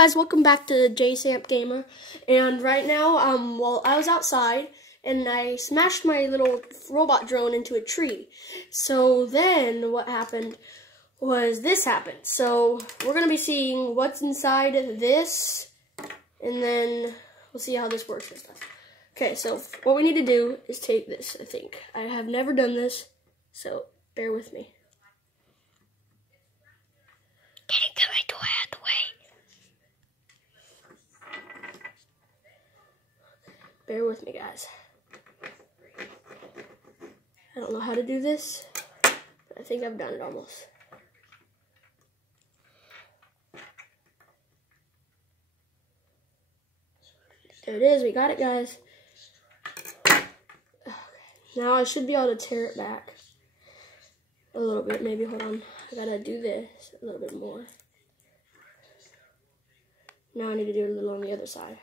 Guys, welcome back to JSamp Gamer. And right now, well, I was outside and I smashed my little robot drone into a tree. So then what happened was this happened. So we're gonna be seeing what's inside this, and then we'll see how this works this time. Okay, so what we need to do is take this. I think I have never done this, so bear with me. Getting my toy out of the way. Bear with me, guys. I don't know how to do this, but I think I've done it almost. There it is, we got it, guys. Okay. Now I should be able to tear it back a little bit, maybe. Hold on, I gotta do this a little bit more. Now I need to do a little on the other side.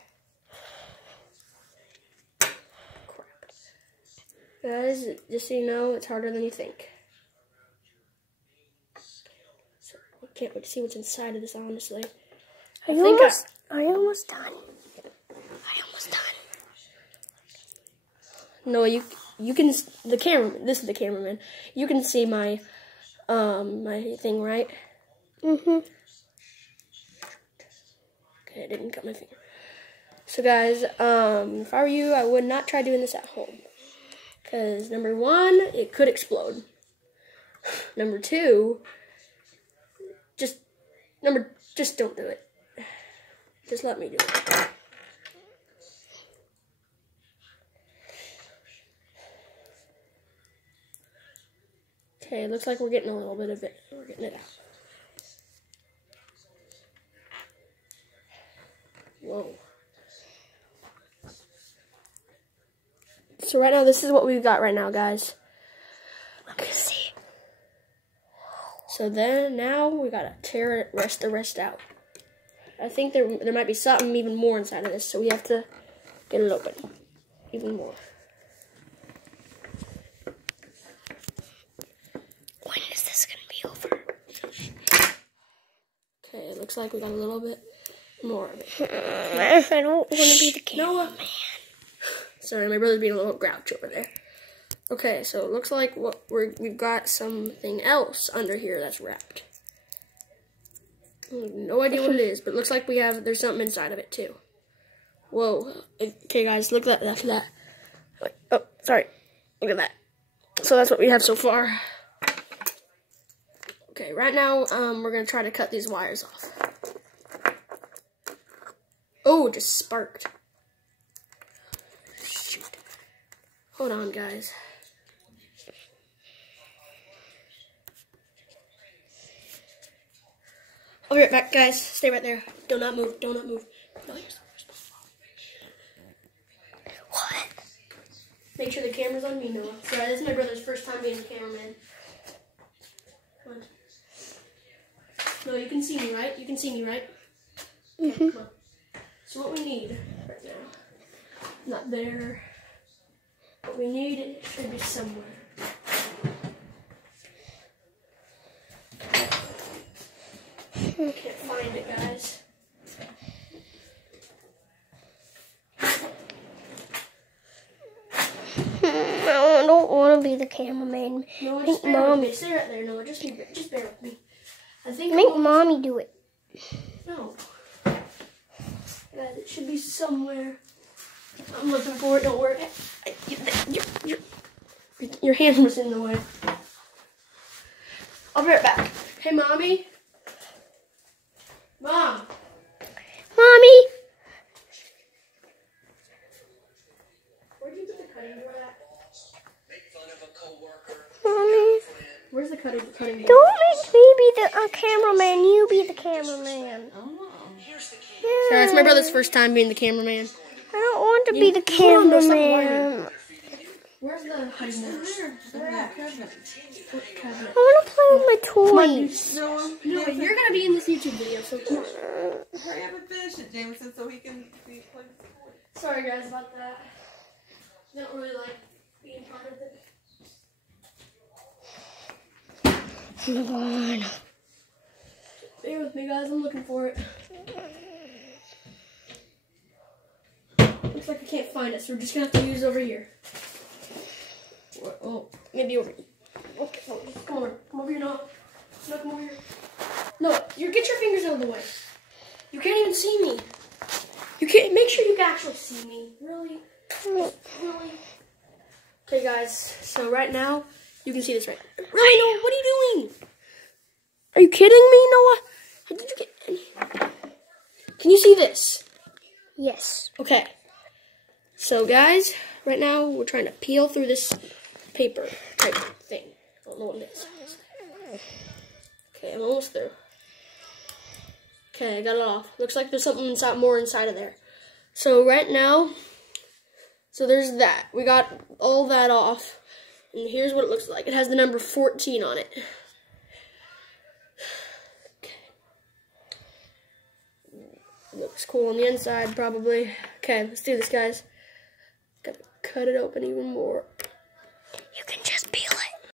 Guys, just so you know, it's harder than you think. So, I can't wait to see what's inside of this, honestly. Are you almost done? I almost done. No, you can, the cameraman, this is the cameraman. You can see my, my thing, right? Mm-hmm. Okay, I didn't cut my finger. So guys, if I were you, I would not try doing this at home. Because number one, it could explode. Number two, just don't do it. Just let me do it. Okay, it looks like we're getting a little bit of it. We're getting it out. Whoa. So right now, this is what we've got right now, guys. Let me see. So then, now we gotta tear it, the rest out. I think there might be something even more inside of this, so we have to get it open even more. When is this gonna be over? Okay, it looks like we got a little bit more of it. I don't want to be the cameraman. Sorry, my brother's being a little grouch over there. Okay, so it looks like we've got something else under here that's wrapped. I have no idea what it is, but it looks like there's something inside of it too. Whoa. Okay, guys, look at that. Oh, sorry. Look at that. So that's what we have so far. Okay, right now, we're gonna try to cut these wires off. Oh, it just sparked. Shoot. Hold on, guys. I'll be right back, guys. Stay right there. Do not move. Do not move. No, What? make sure the camera's on me, Noah. Sorry, this is my brother's first time being a cameraman. Come on. No, you can see me, right? You can see me, right? Okay, come on. So what we need right now, not there. What we need, it should be somewhere. Can't find it, guys. I don't want to be the cameraman. No, Make mommy. Stay right there, Noah. Just bear with me. I think Make mommy do it. No. Guys, it should be somewhere. I'm looking for it. Don't worry. Your hand was in the way. I'll be right back. Hey, Mommy. Mom. Mommy. Where'd you put the cutting board at? Mommy. Where's the cutting board? Don't make me be the cameraman. You be the cameraman. Sorry, it's my brother's first time being the cameraman. I don't want to be the cameraman. Where's the cutting board? I want to play with my toys. No, you're gonna be in this YouTube video, so come on. Hurry up and finish it, Jameson, so he can be playing with the toys. Sorry guys about that. I don't really like being part of it. Come on. Bear with me, guys. I'm looking for it. looks like I can't find it, so we're just gonna have to use over here. Oh, maybe over here. Okay, oh, come over. Come over here, Noah. No, come over here. No, get your fingers out of the way. You can't even see me. You can't. Make sure you can actually see me. Really? Really? Okay, guys. So right now, you can see this right. Really, Noah? What are you doing? Are you kidding me, Noah? How did you get any? Can you see this? Yes. Okay. So, guys, right now we're trying to peel through this paper type thing. I don't know what it is. Okay, I'm almost through. Okay, I got it off. Looks like there's something more inside of there. So right now, so there's that. We got all that off. And here's what it looks like. It has the number 14 on it. Okay. Looks cool on the inside, probably. Okay, let's do this, guys. Gotta cut it open even more. You can